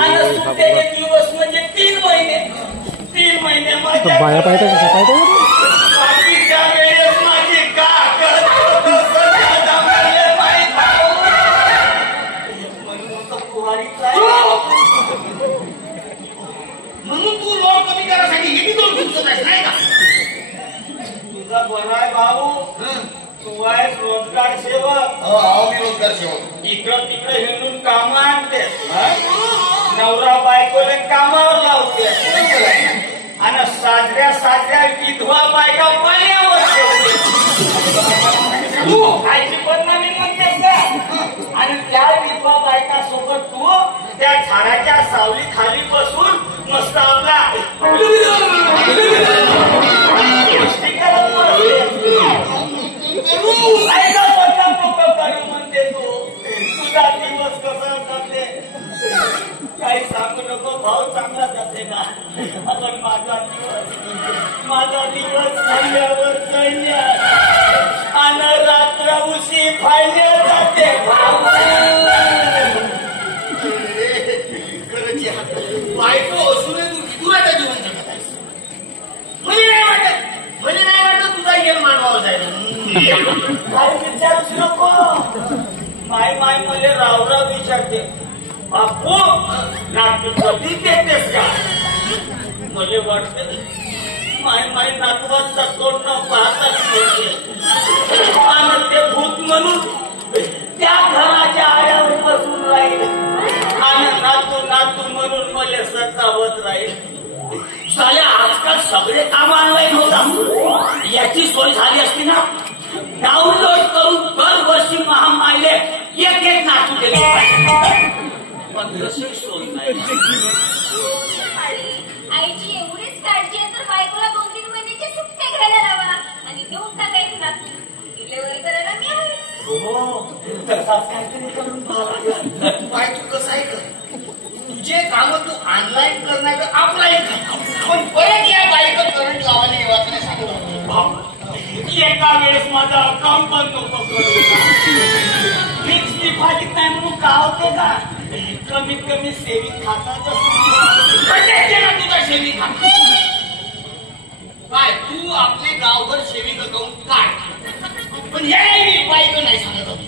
आणि सुट्ट्याचे दिवस म्हणजे 3 महिने. 3 महिने माझ्या बाया पाहिजे कसं पाहिजे बाकीच्या वेळेस माझी काकड म्हणून तू लोन कमी करायसाठी हे दोन दिवसात आहेस नाही का? तुझा बरा आहे भाऊ. तू आहेस रोजगार सेवक. हो मी रोजगार सेवक. इकडं तिकडे हिंडून कामं आणतेस. नवरा बायकोले कामावर लावतेस आणि साजऱ्या विधवा बायका पाण्यावर तू आईची बदनामी म्हणतेस का? आणि त्या विधवा बायका सोबत तू त्या झाडाच्या सावली खाली बसून मस्त आपला मस्ती करत म्हणते तुझा दिवस कसा जाते काही सांगू नको. भाव चांगला जाते का? आपण माझा दिवस सैन्यावर सैन्य आणि रात्र उशी फायले जाते. बायको असूनही तू विदुराचं जीवन जगत आहेस. मला नाही वाटत तुझा येल मानवावर जायला. काही विचारूच नको. माय मला रावराव विचारते बापू नातू कधी देतेस का? मला वाटतं माय नातवांचा तोंड न पाहताच आणि ते भूत म्हणून त्या घराच्या आयावर बसून राहील आणि नातू म्हणून मला सतावत राहील. साल्या आजकाल सगळे काम ऑनलाईन होतात. याची सोय झाली असती ना डाउनलोड करून दरवर्षी महामाईले एक नातू दिले. पण तशी सोय नाही. आईची एवढीच काळजी आहे तर बायकोला 2-3 महिन्याच्या सुट्ट्या घ्यायला लावा आणि देऊन टाकायची नातू. डिलेव्हरी करायला मी आहे. हो तसाच काहीतरी करून बाय तू कसं आहे का? तुझे काम तू ऑनलाईन करणार तर ऑफलाईन कर. पण परत या बाईक करंट लावायला येवाच नाही सांगतो. एका वेळेस माझा अकाउंट बंद नको करू. फिक्स डिपॉझिट नाही म्हणून का होते का? कमीत कमी सेविंग खाता तुझा सेविंग खाता. काय तू आपले गावभर सेविंग अकाउंट काढ. पण हे बाईक नाही सांगत होती.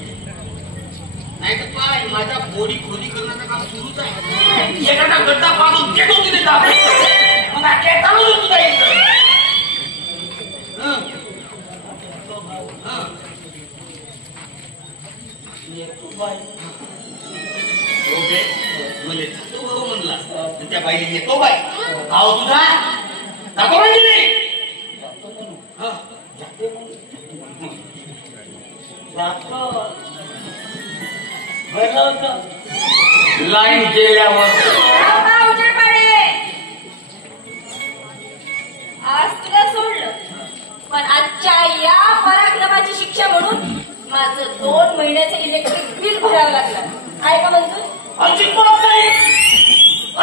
नाही तर काय माझ्या बोडी खोली करण्याचं काम सुरूच आहे. एखादा गड्डा पाडून घेतो तिथे जातो मग आख्या चालू तुझा येतं. म्हणजे जातो भाऊ म्हणला त्या बाईला येतो बाई भाऊ तुझा दाखव नाही. लाईन गेल्यावर आज तुला सोडलं पण आजच्या या पराक्रमाची शिक्षा म्हणून माझं 2 महिन्याचं इलेक्ट्रिक बिल भरावं लागलं. आहे का मंजूर? अजिबात नाही.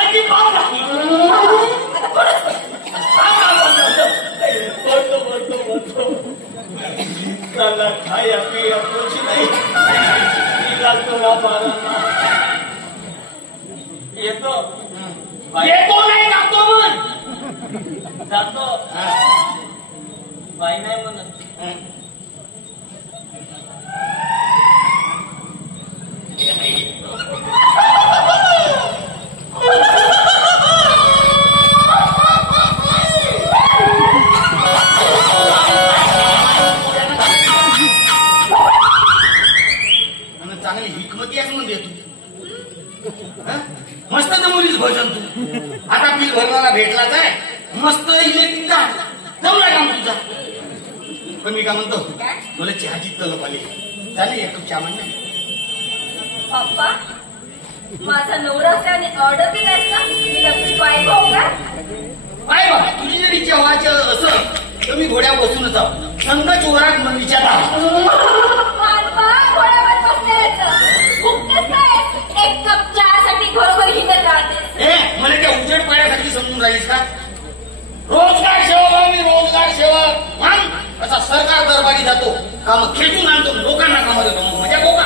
अजिबात आता कोणच त्याला खाया पिया कुछ नाही. तिला थोडा बारा येतो नाही जातो मग जातो. बाई नाही म्हणत. चांगली हिकमती आहेस म्हणते तू. मस्त नमुनीच भजन तू. आता बिल भरणारा भेटला काय मस्त इलेक्ट्रिक जा जमला काम तुझा. पण मी काय म्हणतो तुला चहाची तलप आली. चालेल एक कप चहा म्हणणे. पप्पा माझा नवरा असल्याने ऑर्डर दिलाय का? मी नक्की बायको हो का? काय बा तुझी जरी जेव्हाचं असं तर मी घोड्या बसूनच आहो. संघ चोरात मंदीच्या घोड्यावर बसण्याचं खूपच काय. एक कप चहासाठी घरोघर हिंडत राहते. मला त्या उजेड पाण्यासाठी समजून राहीस का? रोजगार सेवक मी रोजगार सेवक मग असा सरकार दरबारी जातो काम खेचून आणतो लोकांना कामात येतो. मग मजा गो का?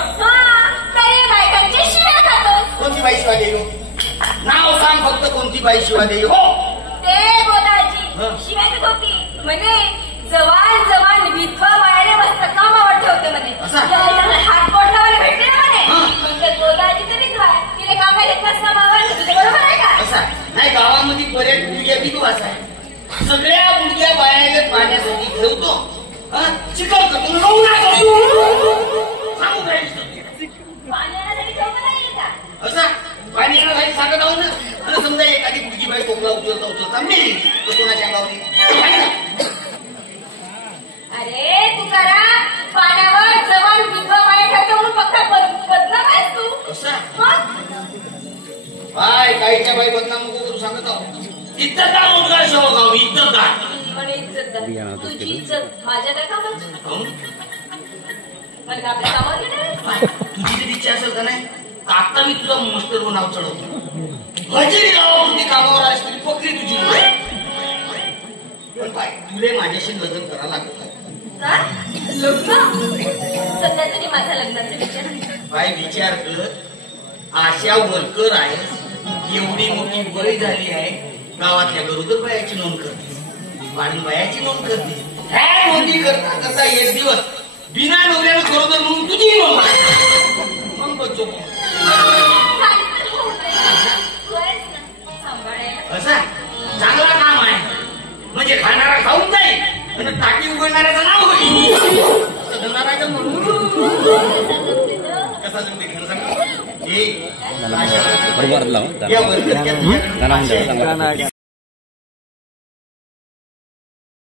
बायकांची शिव्या खातो. कोणती बाई शिवाय देऊ बाई शिवा देई हो. ते गोदाजी हं. शिवाय देत होती म्हणे जवान जवान विधवा बायाने मस्तकामावर ठेवते म्हणे. असा? हात बोटावर भेटते ना म्हणे. हं. मग ते गोदाजी तर विधवा आहे. तिला काम घेत नसल्यामावर तुझं बरोबर आहे का? असा नाही गावामध्ये बऱ्याच मुलग्या बी तू असा आहे. सगळ्या मुलग्या बाया पाण्यासाठी ठेवतो. चिकन करतो सांगू काय पाणी आणण्यासाठी ठेवलं नाहीये का? असा पाणी येण्यासाठी सांगत आहो ना. आणि समजा एखादी मुलगी बाई टोपला उचलता मी कोणाच्या गावली अरे तुकाराम पाण्यावर जवान विधवा बाया ठेवते म्हणून फक्त बदनाम आहेस तू. असा मग बाय काहीच्या बाई बदनाम नको करू सांगत आहो. इज्जतदार मुलगा शेवगाव इज्जतदार. म्हणे इज्जतदार तुझी इज्जत माझ्या काय कामाची? काहून? मला का आपल्या कामावर घेणार आहे? तुझी जर इच्छा असेल का नाही तर आता मी तुझा मस्टरवर नाव चढवतो. हजेरी गावापुरती कामावर आहेस तरी पकडी तुझी मुलं. पण बाय तुले माझ्याशी लग्न करायला लागत का? लग्न? सध्या तरी माझा लग्नाचा विचार आहे. बाय विचार कर. आशा वर्कर आहे. एवढी मोठी बळी झाली आहे. गावातल्या गरोदर बायाची नोंद करते. वाढीण बायाची नोंद करते. ह्या नोंदी करता करता एक दिवस बिना नवऱ्यानं गरोदर म्हणून तुझी नोंद मग बच्चो काही तर होऊ दे. तू आहेस ना सांभाळायला. असा चांगला काम आहे. म्हणजे खाणारा खाऊन जाईल आणि टाकी उघडणाऱ्याचं नाव होईल. असं धंदा म्हणून कसा जमते खरं सांग. बरोबर लावून